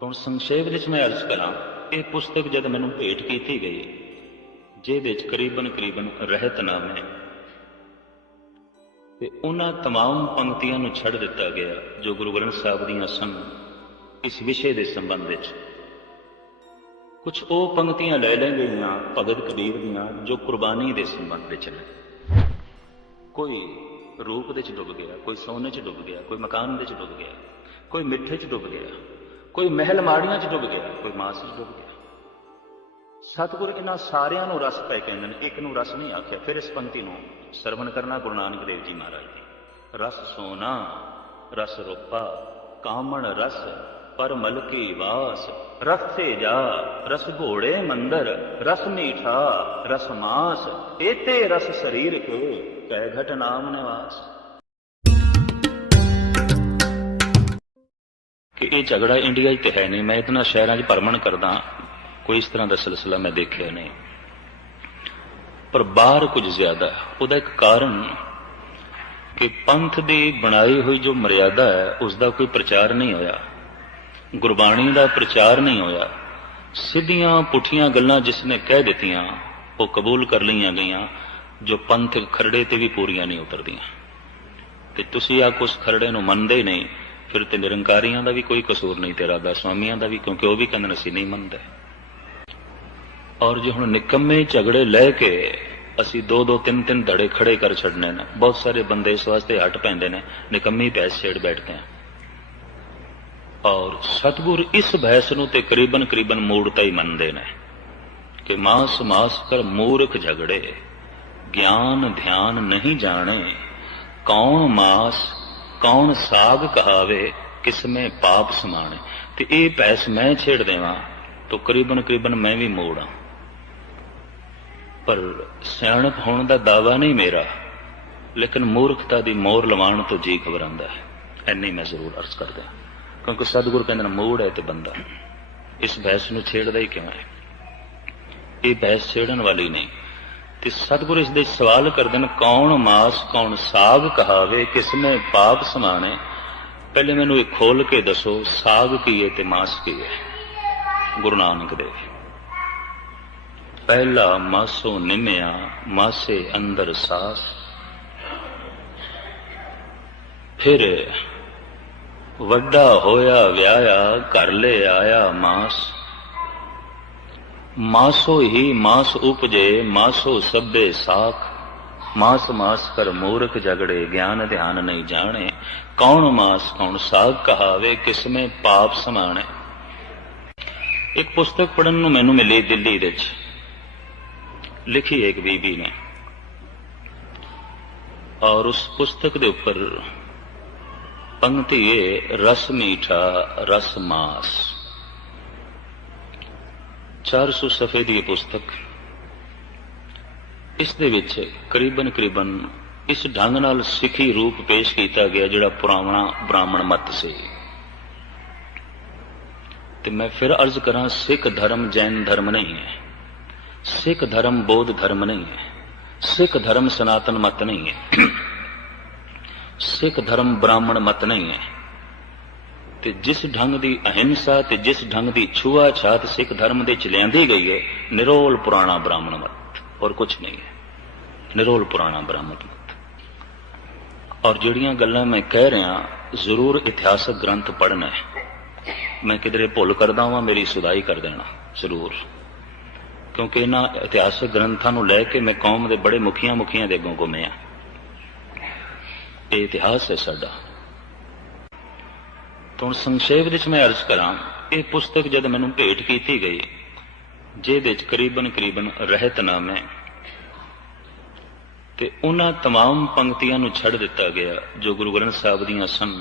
ਹੁਣ ਸੰਖੇਪ ਵਿੱਚ ਮੈਂ ਅਰਜ਼ ਕਰਾਂ, ਇਹ ਪੁਸਤਕ ਜਦ ਮੈਨੂੰ ਭੇਟ ਕੀਤੀ ਗਈ, ਜਿਹਦੇ ਵਿੱਚ ਕਰੀਬਨ ਰਹਿਤਨਾਮੇ ਤੇ ਉਹਨਾਂ तमाम ਪੰਕਤੀਆਂ ਨੂੰ ਛੱਡ ਦਿੱਤਾ ਗਿਆ ਜੋ ਗੁਰੂ ਗ੍ਰੰਥ ਸਾਹਿਬ ਦੀਆਂ ਸਨ। ਇਸ ਵਿਸ਼ੇ ਦੇ ਸੰਬੰਧ ਵਿੱਚ ਕੁਝ ਉਹ ਪੰਕਤੀਆਂ ਲੈ ਗਈਆਂ ਭਗਤ ਕਬੀਰ ਦੀਆਂ ਜੋ ਕੁਰਬਾਨੀ ਦੇ ਸੰਬੰਧ ਵਿੱਚ ਨੇ। ਕੋਈ ਰੂਪ ਦੇ ਚ ਡੁੱਬ ਗਿਆ, ਕੋਈ ਸੋਨੇ ਚ ਡੁੱਬ ਗਿਆ, ਕੋਈ ਮਕਾਨ ਦੇ ਚ ਡੁੱਬ ਗਿਆ, ਕੋਈ ਮਿੱਠੇ ਚ ਡੁੱਬ ਗਿਆ, ਕੋਈ ਮਹਿਲ ਮਾੜੀਆਂ ਚ ਡੁੱਬ ਗਿਆ, ਕੋਈ ਮਾਸ ਚ ਡੁੱਬ ਗਿਆ। ਸਤਿਗੁਰ ਇਹਨਾਂ ਸਾਰਿਆਂ ਨੂੰ ਰਸ ਪੈ ਕਹਿੰਦੇ ਨੇ, ਇੱਕ ਨੂੰ ਰਸ ਨਹੀਂ ਆਖਿਆ। ਫਿਰ ਇਸ ਪੰਕਤੀ ਨੂੰ ਸਰਵਣ ਕਰਨਾ ਗੁਰੂ ਨਾਨਕ ਦੇਵ ਜੀ ਮਹਾਰਾਜ ਦੀ। ਰਸ ਸੋਨਾ ਰਸ ਰੂਪਾ ਕਾਮਣ ਰਸ ਪਰਮਲ ਕੀ ਵਾਸ, ਰਸ ਸੇ ਜਾ ਰਸ ਘੋੜੇ ਮੰਦਰ, ਰਸ ਮੀਠਾ ਰਸ ਮਾਸ, ਏਤੇ ਰਸ ਸਰੀਰ ਕੇ ਕਹਿ ਘਟ ਨਾਮ ਨਿਵਾਸ। ਕਿ ਇਹ ਝਗੜਾ ਇੰਡੀਆ 'ਚ ਤੇ ਹੈ ਨਹੀਂ। ਮੈਂ ਇਤਨਾ ਸ਼ਹਿਰਾਂ 'ਚ ਭਰਮਣ ਕਰਦਾ, ਕੋਈ ਇਸ ਤਰ੍ਹਾਂ ਦਾ ਸਿਲਸਿਲਾ ਮੈਂ ਦੇਖਿਆ ਨਹੀਂ, ਪਰ ਬਾਹਰ ਕੁਝ ਜ਼ਿਆਦਾ। ਉਹਦਾ ਇੱਕ ਕਾਰਨ ਕਿ ਪੰਥ ਦੀ ਬਣਾਈ ਹੋਈ ਜੋ ਮਰਿਆਦਾ ਹੈ ਉਸ ਦਾ ਕੋਈ ਪ੍ਰਚਾਰ ਨਹੀਂ ਹੋਇਆ, ਗੁਰਬਾਣੀ ਦਾ ਪ੍ਰਚਾਰ ਨਹੀਂ ਹੋਇਆ। ਸਿੱਧੀਆਂ ਪੁੱਠੀਆਂ ਗੱਲਾਂ ਜਿਸ ਨੇ ਕਹਿ ਦਿੱਤੀਆਂ ਉਹ ਕਬੂਲ ਕਰ ਲਈਆਂ ਗਈਆਂ, ਜੋ ਪੰਥ ਖਰੜੇ ਤੇ ਵੀ ਪੂਰੀਆਂ ਨਹੀਂ ਉਤਰਦੀਆਂ। ਤੇ ਤੁਸੀਂ ਆ ਕੁਛ ਖਰੜੇ ਨੂੰ ਮੰਨਦੇ ਨਹੀਂ, ਫਿਰ ਤੇ ਨਿਰੰਕਾਰੀਆਂ ਦਾ ਵੀ ਕੋਈ ਕਸੂਰ ਨਹੀਂ ਤੇ ਰਾਧਾ ਸਵਾਮੀਆਂ ਦਾ ਵੀ, ਕਿਉਂਕਿ ਉਹ ਵੀ ਕਹਿੰਦੇ ਅਸੀਂ ਨਹੀਂ ਮੰਨਦੇ। ਔਰ ਜੇ ਹੁਣ ਨਿਕੰਮੇ ਝਗੜੇ ਲੈ ਕੇ ਅਸੀਂ ਦੋ ਤਿੰਨ ਧੜੇ ਖੜੇ ਕਰ ਛੱਡਨੇ ਨੇ, ਬਹੁਤ ਸਾਰੇ ਬੰਦੇ ਇਸ ਵਾਸਤੇ ਹਟ ਪੈਂਦੇ ਨੇ, ਨਿਕੰਮੀ ਬਹਿਸ ਛੇੜ ਬੈਠਦੇ हैं। ਔਰ ਸਤਿਗੁਰ ਇਸ ਬਹਿਸ ਨੂੰ ਤੇ ਕਰੀਬਨ ਮੂੜਤਾ ਹੀ ਮੰਨਦੇ ਨੇ ਕਿ ਮਾਸ ਮਾਸ ਕਰ ਮੂਰਖ ਝਗੜੇ, ਗਿਆਨ ਧਿਆਨ ਨਹੀਂ ਜਾਣੇ, ਕੌਣ ਮਾਸ ਕੌਣ ਸਾਗ ਕਹਾਵੇ, ਕਿਸਮੇ ਪਾਪ ਸਮਾਣੇ। ਤੇ ਇਹ ਬਹਿਸ ਮੈਂ ਛੇੜ ਦੇਵਾਂ ਤਾਂ ਕਰੀਬਨ ਮੈਂ ਵੀ ਮੋੜਾਂ। ਪਰ ਸਿਆਣਪ ਹੋਣ ਦਾ ਦਾਵਾ ਨਹੀਂ ਮੇਰਾ, ਲੇਕਿਨ ਮੂਰਖਤਾ ਦੀ ਮੋਹਰ ਲਵਾਉਣ ਤੋਂ ਜੀ ਘਬਰਾਉਂਦਾ ਹੈ। ਇੰਨੀ ਮੈਂ ਜ਼ਰੂਰ ਅਰਜ਼ ਕਰਦਾ, ਕਿਉਂਕਿ ਸਤਿਗੁਰ ਕਹਿੰਦੇ ਨੇ ਮੂੜ ਹੈ ਤੇ ਬੰਦਾ ਇਸ ਬਹਿਸ ਨੂੰ ਛੇੜਦਾ ਹੀ ਕਿਉਂ ਹੈ। ਇਹ ਬਹਿਸ ਛੇੜਨ ਵਾਲੀ ਨਹੀਂ। ਤੇ ਸਤਿਗੁਰ ਇਸ ਦੇ ਸਵਾਲ ਕਰਦੇ ਨੇ, ਕੌਣ ਮਾਸ ਕੌਣ ਸਾਗ ਕਹਾਵੇ, ਕਿਸਮੇ ਪਾਪ ਸਮਾਣੇ। ਪਹਿਲੇ ਮੈਨੂੰ ਇਹ ਖੋਲ ਕੇ ਦੱਸੋ, ਸਾਗ ਕੀ ਹੈ ਤੇ ਮਾਸ ਕੀ ਹੈ। ਗੁਰੂ ਨਾਨਕ ਦੇਵ ਪਹਿਲਾ ਮਾਸੋ ਨਿਮਿਆ ਮਾਸੇ ਅੰਦਰ ਸਾਸ, ਫਿਰ ਵੱਡਾ ਹੋਇਆ ਵਿਆਹਿਆ ਘਰ ਲੈ ਆਇਆ ਮਾਸ। ਮਾਸੋ ਹੀ ਮਾਸ ਉਪਜੇ ਮਾਸੋ ਸਭੇ ਸਾਖ, ਮਾਸ ਮਾਸ ਕਰ ਮੂਰਖ ਝਗੜੇ, ਗਿਆਨ ਧਿਆਨ ਨਹੀਂ ਜਾਣੇ, ਕੌਣ ਮਾਸ ਕੌਣ ਸਾਗ ਕਹਾਵੇ, ਕਿਸਮੇ ਪਾਪ ਸਮਾਣੇ। ਇੱਕ ਪੁਸਤਕ ਪੜ੍ਹਨ ਨੂੰ ਮੈਨੂੰ ਮਿਲੀ ਦਿੱਲੀ ਵਿੱਚ, ਲਿਖੀ ਇੱਕ ਬੀਬੀ ਨੇ, ਔਰ ਉਸ ਪੁਸਤਕ ਦੇ ਉੱਪਰ ਪੰਕਤੀ ਹੈ, ਰਸ ਮੀਠਾ ਰਸ ਮਾਸ। 400 ਸਫ਼ੇ ਦੀ ਇਹ ਪੁਸਤਕ। ਇਸ ਦੇ ਵਿੱਚ ਕਰੀਬਨ ਇਸ ਢੰਗ ਨਾਲ ਸਿੱਖੀ ਰੂਪ ਪੇਸ਼ ਕੀਤਾ ਗਿਆ ਜਿਹੜਾ ਪੁਰਾਣਾ ਬ੍ਰਾਹਮਣ ਮਤ ਸੀ। ਤੇ ਮੈਂ ਫਿਰ ਅਰਜ਼ ਕਰਾਂ, ਸਿੱਖ ਧਰਮ ਜੈਨ ਧਰਮ ਨਹੀਂ ਹੈ, ਸਿੱਖ ਧਰਮ ਬੌਧ ਧਰਮ ਨਹੀਂ ਹੈ, ਸਿੱਖ ਧਰਮ ਸਨਾਤਨ ਮਤ ਨਹੀਂ ਹੈ, ਸਿੱਖ ਧਰਮ ਬ੍ਰਾਹਮਣ ਮਤ ਨਹੀਂ ਹੈ। ਤੇ ਜਿਸ ਢੰਗ ਦੀ ਅਹਿੰਸਾ ਤੇ ਜਿਸ ਢੰਗ ਦੀ ਛੂਆ-ਛਾਤ ਸਿੱਖ ਧਰਮ ਦੇ ਚ ਲਿਆਂਦੀ ਗਈ ਹੈ, ਨਿਰੋਲ ਪੁਰਾਣਾ ਬ੍ਰਾਹਮਣ ਮਤ, ਔਰ ਕੁਛ ਨਹੀਂ ਹੈ, ਨਿਰੋਲ ਪੁਰਾਣਾ ਬ੍ਰਾਹਮਣ ਮਤ। ਔਰ ਜਿਹੜੀਆਂ ਗੱਲਾਂ ਮੈਂ ਕਹਿ ਰਿਹਾ, ਜ਼ਰੂਰ ਇਤਿਹਾਸਕ ਗ੍ਰੰਥ ਪੜ੍ਹਨਾ ਹੈ। ਮੈਂ ਕਿਧਰੇ ਭੁੱਲ ਕਰਦਾ ਹਾਂ, ਮੇਰੀ ਸੁਧਾਈ ਕਰ ਦੇਣਾ ਜ਼ਰੂਰ, ਕਿਉਂਕਿ ਇਹਨਾਂ ਇਤਿਹਾਸਕ ਗ੍ਰੰਥਾਂ ਨੂੰ ਲੈ ਕੇ ਮੈਂ ਕੌਮ ਦੇ ਬੜੇ ਮੁਖੀਆਂ ਦੇ ਅੱਗੋਂ ਘੁੰਮਿਆ। ਇਹ ਇਤਿਹਾਸ ਹੈ ਸਾਡਾ। ਹੁਣ ਸੰਖੇਪ ਵਿੱਚ ਮੈਂ ਅਰਜ਼ ਕਰਾਂ, ਇਹ ਪੁਸਤਕ ਜਦ ਮੈਨੂੰ ਭੇਟ ਕੀਤੀ ਗਈ, ਜਿਹਦੇ ਵਿੱਚ ਕਰੀਬਨ ਰਹਿਤਨਾਮੇ ਤੇ ਉਹਨਾਂ तमाम ਪੰਕਤੀਆਂ ਨੂੰ ਛੱਡ ਦਿੱਤਾ ਗਿਆ ਜੋ ਗੁਰੂ ਗ੍ਰੰਥ ਸਾਹਿਬ ਦੀਆਂ ਸਨ।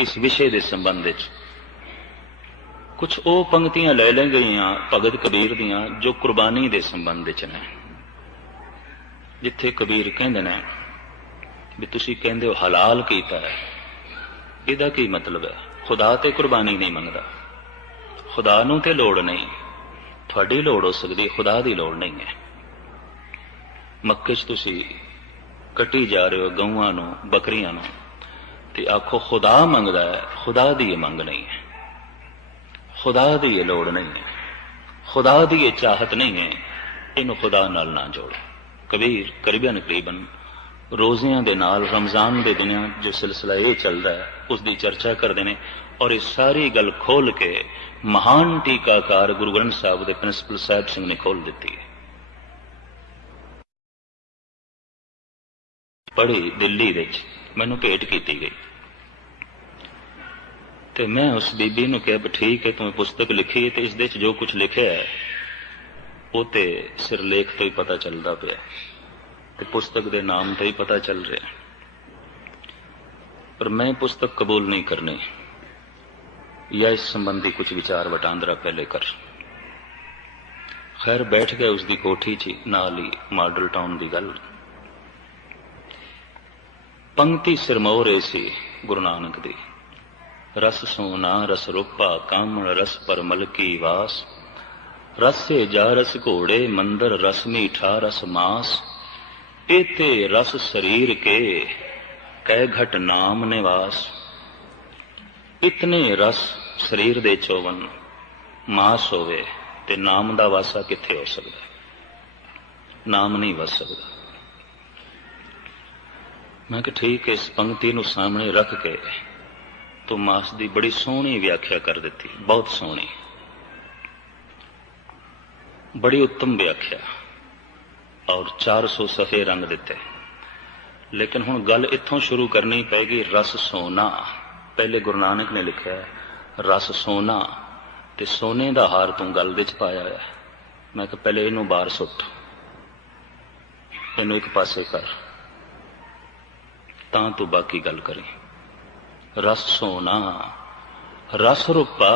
ਇਸ ਵਿਸ਼ੇ ਦੇ ਸੰਬੰਧ ਵਿੱਚ ਕੁਝ ਉਹ ਪੰਕਤੀਆਂ ਲੈ ਗਈਆਂ ਭਗਤ ਕਬੀਰ ਦੀਆਂ ਜੋ ਕੁਰਬਾਨੀ ਦੇ ਸੰਬੰਧ ਵਿੱਚ ਨੇ। ਜਿੱਥੇ ਕਬੀਰ ਕਹਿੰਦੇ ਨੇ ਵੀ ਤੁਸੀਂ ਕਹਿੰਦੇ ਹੋ ਹਲਾਲ ਕੀਤਾ ਹੈ, ਇਹਦਾ ਕੀ ਮਤਲਬ ਹੈ? ਖੁਦਾ ਤੇ ਕੁਰਬਾਨੀ ਨਹੀਂ ਮੰਗਦਾ, ਖੁਦਾ ਨੂੰ ਤੇ ਲੋੜ ਨਹੀਂ, ਤੁਹਾਡੀ ਲੋੜ ਹੋ ਸਕਦੀ, ਖੁਦਾ ਦੀ ਲੋੜ ਨਹੀਂ ਹੈ। ਮੱਕੇ 'ਚ ਤੁਸੀਂ ਕੱਟੀ ਜਾ ਰਹੇ ਹੋ ਗਊਆਂ ਨੂੰ ਬੱਕਰੀਆਂ ਨੂੰ, ਤੇ ਆਖੋ ਖੁਦਾ ਮੰਗਦਾ ਹੈ, ਖੁਦਾ ਦੀ ਇਹ ਮੰਗ ਨਹੀਂ ਹੈ। खुदा दी ये लोड़ नहीं है, खुदा दी ये चाहत नहीं है, इनू खुदा नाल ना जोड़। कबीर करीबन रोज़ियां दे नाल रमज़ान दे दिनां जो सिलसिला ये चलदा है उसकी चर्चा करते हैं और ये सारी गल खोल के महान टीकाकार गुरु ग्रंथ साहब के प्रिंसिपल साहिब सिंह ने खोल दी है। पढ़ी दिल्ली विच मैनू भेंट की गई तो मैं उस बीबी नूं कहा ठीक है तुम पुस्तक लिखी है तो इस दे जो कुछ लिखा है वो तो सिरलेख तो ही पता चलता पाया ते पुस्तक के नाम तो ही पता चल रहा, पर मैं पुस्तक कबूल नहीं करनी या इस संबंधी कुछ विचार वटांदरा पहले कर। खैर बैठ गए उसकी कोठी च नाल ही मॉडल टाउन की गल। पंक्ति सिरमौर ऐसी गुरु नानक दी, रस सोना रस रूपा कामण रस पर मलकी वास, रस से जा रस घोड़े मंदर रस मीठा रस मास, एते रस शरीर के कै घट नाम निवास। इतने रस शरीर दे चौवन मास होवे ते नाम दा वासा किथे हो सकता, नाम नहीं वस सकता। मैं कि ठीक है, इस पंक्ति नूं सामने रख के तो मास की बड़ी सोहनी व्याख्या कर दी, बहुत सोहनी, बड़ी उत्तम व्याख्या और 400 सफ़े रंग दिते। लेकिन हुण गल इत्थों शुरू करनी पैगी। रस सोना, पहले गुरु नानक ने लिखा है रस सोना ते सोने दा हार तू गल विच पाया है। मैं कहा पहले इनू बाहर सुट, इनू एक पासे कर, तां तू बाकी गल करी। रस सोना रस रूपा,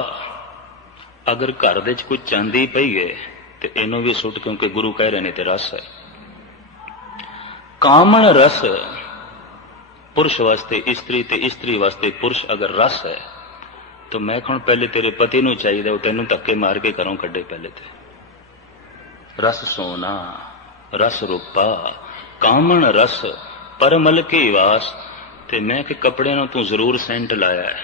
अगर घर दे कोई चांदी पई है तो इनू भी सुट, क्योंकि गुरु कह रहे ने ते रस है। कामण रस, पुरुष वास्ते स्त्री ते स्त्री वास्ते पुरुष अगर रस है तो मैं कहूं पहले तेरे पति नूं चाहिए वो तेनों धक्के मार के घरों कड्डे पहले ते। रस सोना रस रूपा कामण रस परमल के वास, ते मैं कि कपड़े नूं तू जरूर सेंट लाया है,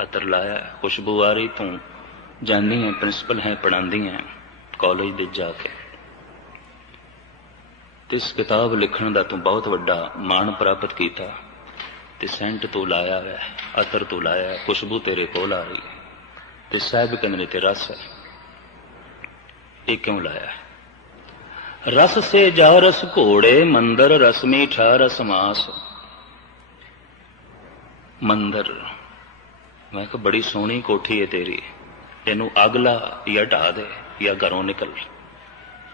अतर लाया है, खुशबू आ रही, तू जानी है प्रिंसिपल है पढ़ांदी है कॉलेज दे जाके, इस किताब लिखण दा तू बहुत वड्डा मान प्राप्त किया, ते सेंट तू लाया है, अतर तू लाया है, खुशबू तेरे कोल आ रही है, ते साहब कहंदे ते रस है। ये क्यों लाया है? रस से जा रस घोड़े मंदर रस मीठा रस मास। मंदर, मैं कहा बड़ी सोहनी कोठी है तेरी, इनू अग ला या ढा दे या घरों निकल,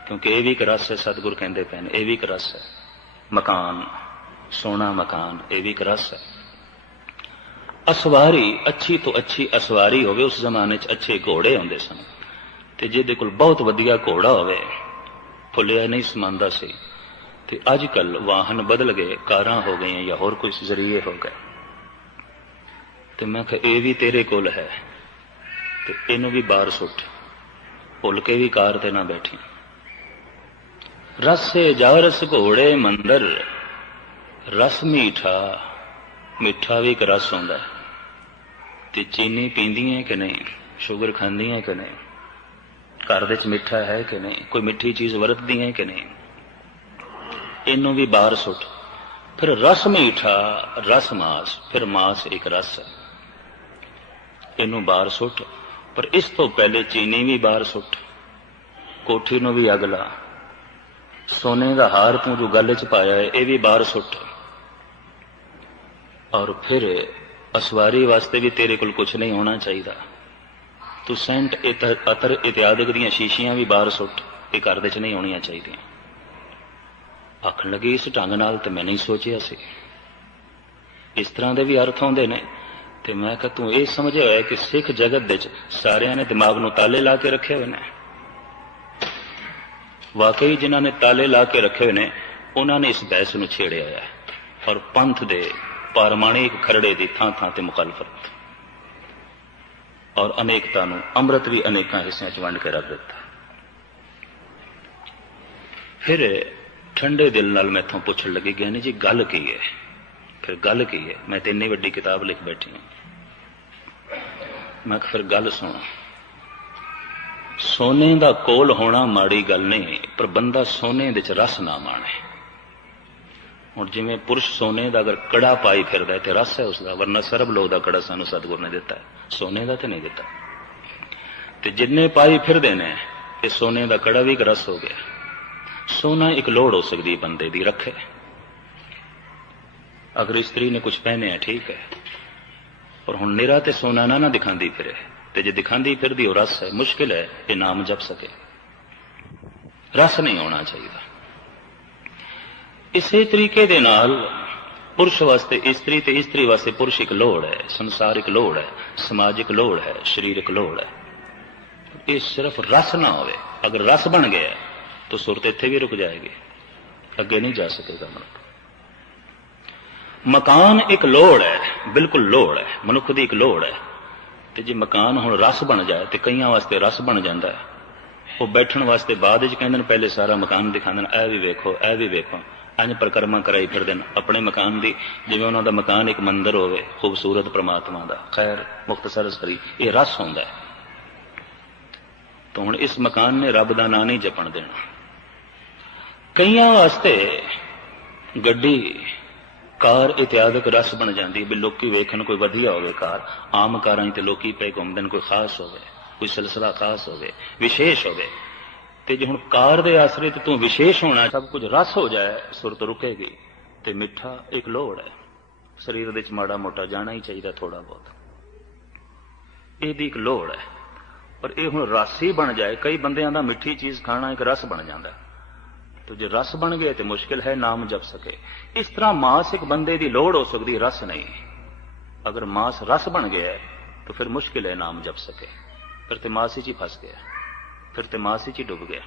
क्योंकि यह भी एक रस है। सतगुर कहते पे यह भी एक रस है। मकान सोना मकान, यह भी एक रस है। असवारी, अच्छी तो अच्छी असवारी होवे, उस जमाने च अच्छे घोड़े होंदे सन, ते जिहदे कोल बहुत वधिया घोड़ा होवे, फुलिया नहीं समांदा सी, ते अजकल वाहन बदल गए, कारां हो गई या होर कोई जरिए हो गए, ते मैं कहा यह भी तेरे कोल है, ते इनू भी बाहर सुट, भुल के भी कार ते ना बैठी। रस से जा रस घोड़े मंदर रस मीठा, मिठा भी एक रस होंदा है, ते चीनी पींदी है कि नहीं, शुगर खांदी है कि नहीं, घर विच मिठा है कि नहीं, कोई मिठी चीज वरतदी है कि नहीं, इनू भी बाहर सुट। फिर रस मीठा रस मास, फिर मास एक रस है, इनू बाहर सुट। पर इस तो पहले चीनी भी बाहर सुट, कोठी नू भी अग ला, सोने का हार तू जो गल च पाया है यह भी बाहर सुट, और फिर असवारी वास्ते भी तेरे कोल कुछ नहीं होना चाहिए, तू सेंट अतर इत्यादि दियां शीशियां भी बाहर सुट, ये घर दे च नहीं होनियां चाहिए। आखन लगी इस ढंग नाल ते मैं नहीं सोचिया सी, इस तरह के भी अर्थ होंदे ने। ते मैं कहा तू ये समझिया होया कि सिख जगत दे सारियां ने दिमाग नूं ताले ला के रखे हुए ने। वाकई जिन्हां ने ताले ला के रखे हुए ने उन्होंने इस बहस नूं छेड़िया है और पंथ दे पारमाणिक खरड़े की थां थां ते मुखालफत और अनेकता नूं अमृत भी अनेकां हिस्सियां च वंड के रख दिता। फिर ठंडे दिल नाल मैथों पुछण लगी ज्ञानी जी गल की है? फिर गल की है? मैं तो इन्नी वड्डी किताब लिख बैठी हूं। मैं फिर गल सुन। ਸੋਨੇ ਦਾ ਕੋਲ ਹੋਣਾ ਮਾੜੀ ਗੱਲ ਨਹੀਂ, ਪਰ ਬੰਦਾ ਸੋਨੇ ਦੇ ਚ ਰਸ ਨਾ ਮਾਣੇ। ਹੁਣ ਜਿਵੇਂ ਪੁਰਸ਼ ਸੋਨੇ ਦਾ ਅਗਰ ਕੜਾ ਪਾਈ ਫਿਰਦਾ ਹੈ ਤੇ ਰਸ ਹੈ ਉਸਦਾ, ਵਰਨਾ ਸਰਬ ਲੋਕ ਦਾ ਕੜਾ ਸਾਨੂੰ ਸਤਿਗੁਰ ਨੇ ਦਿੱਤਾ ਹੈ, ਸੋਨੇ ਦਾ ਤੇ ਨਹੀਂ ਦਿੱਤਾ। ਤੇ ਜਿੰਨੇ ਪਾਈ ਫਿਰਦੇ ਨੇ ਇਹ ਸੋਨੇ ਦਾ ਕੜਾ ਵੀ ਇੱਕ ਰਸ ਹੋ ਗਿਆ। ਸੋਨਾ ਇੱਕ ਲੋੜ ਹੋ ਸਕਦੀ ਬੰਦੇ ਦੀ, ਰੱਖੇ। ਅਗਰ ਇਸਤਰੀ ਨੇ ਕੁਝ ਪਹਿਨਿਆ ਠੀਕ ਹੈ, ਪਰ ਹੁਣ ਨਿਰਾ ਤੇ ਸੋਨਾ ਨਾ ਦਿਖਾਉਂਦੀ ਫਿਰੇ, ਤੇ ਜੇ ਦਿਖਾਉਂਦੀ ਫਿਰਦੀ ਉਹ ਰਸ ਹੈ, ਮੁਸ਼ਕਿਲ ਹੈ ਇਹ ਨਾਮ ਜਪ ਸਕੇ। ਰਸ ਨਹੀਂ ਹੋਣਾ ਚਾਹੀਦਾ। ਇਸੇ ਤਰੀਕੇ ਦੇ ਨਾਲ ਪੁਰਸ਼ ਵਾਸਤੇ ਇਸਤਰੀ ਤੇ ਇਸਤਰੀ ਵਾਸਤੇ ਪੁਰਸ਼ ਇੱਕ ਲੋੜ ਹੈ, ਸੰਸਾਰਿਕ ਲੋੜ ਹੈ, ਸਮਾਜਿਕ ਲੋੜ ਹੈ, ਸਰੀਰਕ ਲੋੜ ਹੈ। ਇਹ ਸਿਰਫ ਰਸ ਨਾ ਹੋਵੇ। ਅਗਰ ਰਸ ਬਣ ਗਿਆ ਤਾਂ ਸੁਰਤ ਇੱਥੇ ਵੀ ਰੁਕ ਜਾਏਗੀ, ਅੱਗੇ ਨਹੀਂ ਜਾ ਸਕੇਗਾ ਮਨੁੱਖ। ਮਕਾਨ ਇੱਕ ਲੋੜ ਹੈ, ਬਿਲਕੁਲ ਲੋੜ ਹੈ, ਮਨੁੱਖ ਦੀ ਇੱਕ ਲੋੜ ਹੈ। ਤੇ ਜੇ ਮਕਾਨ ਹੁਣ ਰਸ ਬਣ ਜਾਏ ਤੇ ਕਈਆਂ ਵਾਸਤੇ ਰਸ ਬਣ ਜਾਂਦਾ ਹੈ, ਉਹ ਬੈਠਣ ਵਾਸਤੇ ਬਾਅਦ ਵਿੱਚ ਕਹਿੰਦੇ ਨੇ ਪਹਿਲੇ ਸਾਰਾ ਮਕਾਨ ਦਿਖਾਉਂਦੇ ਨੇ, ਇਹ ਵੀ ਵੇਖੋ ਇਹ ਵੀ ਵੇਖੋ, ਇੰਝ ਪਰਿਕਰਮਾ ਕਰਾਈ ਫਿਰਦੇ ਨੇ ਆਪਣੇ ਮਕਾਨ ਦੀ, ਜਿਵੇਂ ਉਹਨਾਂ ਦਾ ਮਕਾਨ ਇੱਕ ਮੰਦਿਰ ਹੋਵੇ ਖੂਬਸੂਰਤ ਪ੍ਰਮਾਤਮਾ ਦਾ। ਖੈਰ ਮੁਖਤਸਰ ਸਰੀ ਇਹ ਰਸ ਹੁੰਦਾ ਹੈ। ਤਾਂ ਹੁਣ ਇਸ ਮਕਾਨ ਨੇ ਰੱਬ ਦਾ ਨਾਂ ਨਹੀਂ ਜਪਣ ਦੇਣਾ। ਕਈਆਂ ਵਾਸਤੇ ਗੱਡੀ ਕਾਰ ਇਤਿਆਦਿਕ ਰਸ ਬਣ ਜਾਂਦੀ ਵੀ ਲੋਕੀ ਵੇਖਣ ਕੋਈ ਵਧੀਆ ਹੋਵੇ ਕਾਰ। ਆਮ ਕਾਰਾਂ ਤੇ ਲੋਕੀ ਪਏ ਘੁੰਮਦੇ ਨੇ, ਕੋਈ ਖਾਸ ਹੋਵੇ, ਕੋਈ ਸਿਲਸਿਲਾ ਖਾਸ ਹੋਵੇ, ਵਿਸ਼ੇਸ਼ ਹੋਵੇ। ਤੇ ਜੇ ਹੁਣ ਕਾਰ ਦੇ ਆਸਰੇ ਤੇ ਤੂੰ ਵਿਸ਼ੇਸ਼ ਹੋਣਾ, ਸਭ ਕੁਝ ਰਸ ਹੋ ਜਾਏ, ਸੁਰਤ ਰੁਕੇਗੀ। ਤੇ ਮਿੱਠਾ ਇੱਕ ਲੋੜ ਹੈ, ਸਰੀਰ ਦੇ ਵਿੱਚ ਮਾੜਾ ਮੋਟਾ ਜਾਣਾ ਹੀ ਚਾਹੀਦਾ ਥੋੜਾ ਬਹੁਤ, ਇਹਦੀ ਇੱਕ ਲੋੜ ਹੈ। ਪਰ ਇਹ ਹੁਣ ਰਸ ਹੀ ਬਣ ਜਾਏ, ਕਈ ਬੰਦਿਆਂ ਦਾ ਮਿੱਠੀ ਚੀਜ਼ ਖਾਣਾ ਇੱਕ ਰਸ ਬਣ ਜਾਂਦਾ। ਤੇ ਜੇ ਰਸ ਬਣ ਗਏ ਤੇ ਮੁਸ਼ਕਿਲ ਹੈ ਨਾਮ ਜਪ ਸਕੇ। ਇਸ ਤਰ੍ਹਾਂ ਮਾਸ ਇੱਕ ਬੰਦੇ ਦੀ ਲੋੜ ਹੋ ਸਕਦੀ, ਰਸ ਨਹੀਂ। ਅਗਰ ਮਾਸ ਰਸ ਬਣ ਗਿਆ ਤਾਂ ਫਿਰ ਮੁਸ਼ਕਿਲ ਹੈ ਨਾਮ ਜਪ ਸਕੇ। ਫਿਰ ਤੇ ਮਾਸ ਵਿੱਚ ਹੀ ਫਸ ਗਿਆ, ਫਿਰ ਤੇ ਮਾਸ ਵਿੱਚ ਹੀ ਡੁੱਬ ਗਿਆ।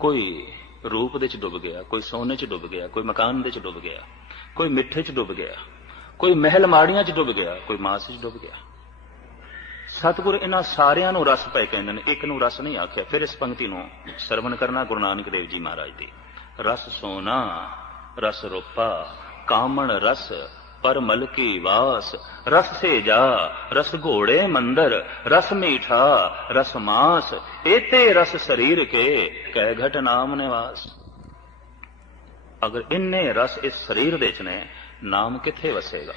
ਕੋਈ ਰੂਪ ਦੇ ਚ ਡੁੱਬ ਗਿਆ, ਕੋਈ ਸੋਨੇ ਚ ਡੁੱਬ ਗਿਆ, ਕੋਈ ਮਕਾਨ ਦੇ ਚ ਡੁੱਬ ਗਿਆ, ਕੋਈ ਮਿੱਠੇ ਚ ਡੁੱਬ ਗਿਆ, ਕੋਈ ਮਹਿਲ ਮਾੜੀਆਂ ਚ ਡੁੱਬ ਗਿਆ, ਕੋਈ ਮਾਸ ਚ ਡੁੱਬ ਗਿਆ। ਸਤਿਗੁਰ ਇਹਨਾਂ ਸਾਰਿਆਂ ਨੂੰ ਰਸ ਪਏ ਕਹਿੰਦੇ ਨੇ, ਇੱਕ ਨੂੰ ਰਸ ਨਹੀਂ ਆਖਿਆ। ਫਿਰ ਇਸ ਪੰਕਤੀ ਨੂੰ ਸਰਵਣ ਕਰਨਾ ਗੁਰੂ ਨਾਨਕ ਦੇਵ ਜੀ ਮਹਾਰਾਜ ਦੀ। ਰਸ ਸੋਨਾ ਰਸ ਰੂਪਾ ਕਾਮਣ ਰਸ ਪਰ ਮਲ ਕੀ ਵਾਸ, ਰਸ ਸੇ ਜਾ ਰਸ ਘੋੜੇ ਮੰਦਰ, ਰਸ ਮੀਠਾ ਰਸ ਮਾਸ, ਏਤੇ ਰਸ ਸਰੀਰ ਕੇ ਕਹਿ ਘਟ ਨਾਮ ਨਿਵਾਸ। ਅਗਰ ਇੰਨੇ ਰਸ ਇਸ ਸਰੀਰ ਦੇ ਚ ਨੇ, ਨਾਮ ਕਿੱਥੇ ਵਸੇਗਾ।